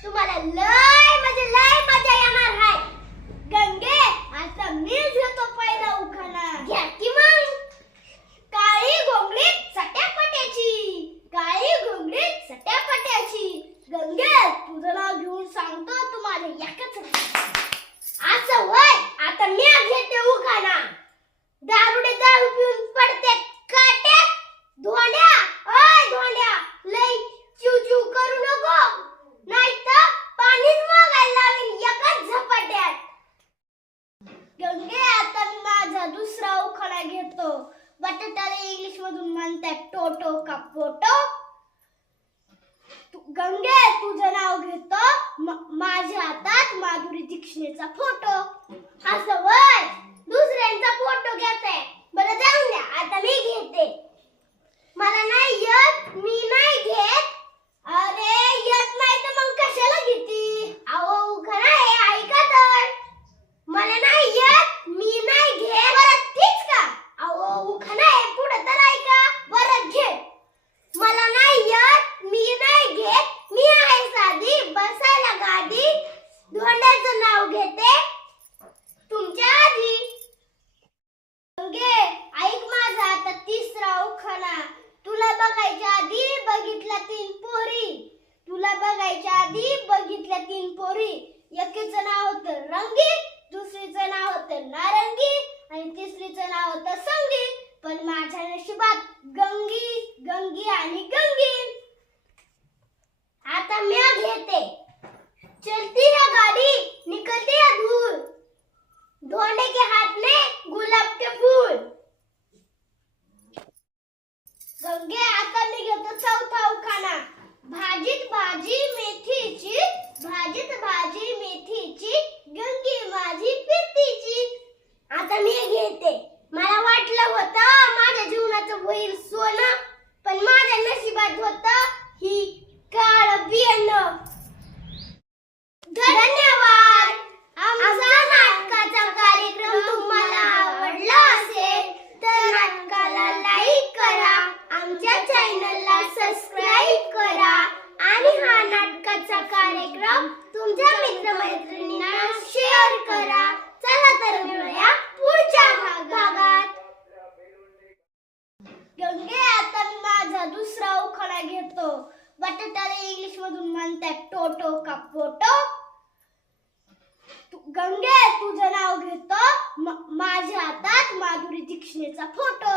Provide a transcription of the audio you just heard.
ขึ้นมาเลยมานจะเลย दुसरा उखाणा घेतो. बटाट्याला इंग्लिश मधून म्हणतात टोटो का फोटो गंगे तुझं नाव घेतो. माझ्या हातात माधुरी दीक्षणेचा फोटो हा सवय. गंगी आणि गंगी आता मी घेते. चलती है गाड़ी निकलती है धूल धोने के हाथ में गुलाब के फूल. गंगे आता मी घेतो चौथा उखाना. भाजीत भाजी में गंगे आता मी माझा दुसरा उखाणा घेतो. बटाट्याला इंग्लिश मधून म्हणतात टोटो का फोटो गंगे तुझं नाव घेतो. माझ्या हातात माधुरी दीक्षितेचा फोटो